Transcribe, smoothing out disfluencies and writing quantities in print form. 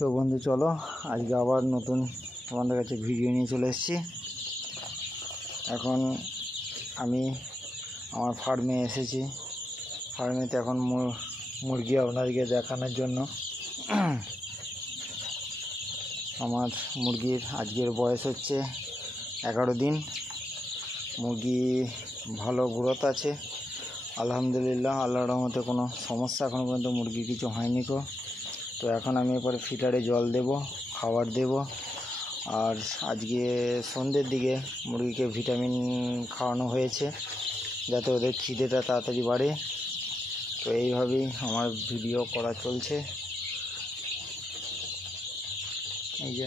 তো বন্ধু চলো আজকে আবার নতুন তোমাদের কাছে ভিডিও নিয়ে চলে এসেছি। এখন আমি আমার ফার্মে এসেছি। ফার্মেতে এখন মুরগি আপনাদেরকে দেখানোর জন্য। আমার মুরগির আজকের বয়স হচ্ছে 11 দিন। মুরগি ভালো গ্রোথ আছে আলহামদুলিল্লাহ, আল্লাহর রহমতে কোনো সমস্যা এখনও পর্যন্ত মুরগি কিছু হয়নি। তো এখন আমি এরপরে ফিটারে জল দেব, খাবার দেব। আর আজকে সন্ধ্যের দিকে মুরগিকে ভিটামিন খাওয়ানো হয়েছে যাতে ওদের খিদেটা তাড়াতাড়ি বাড়ে। তো এইভাবেই আমার ভিডিও করা চলছে। এই যে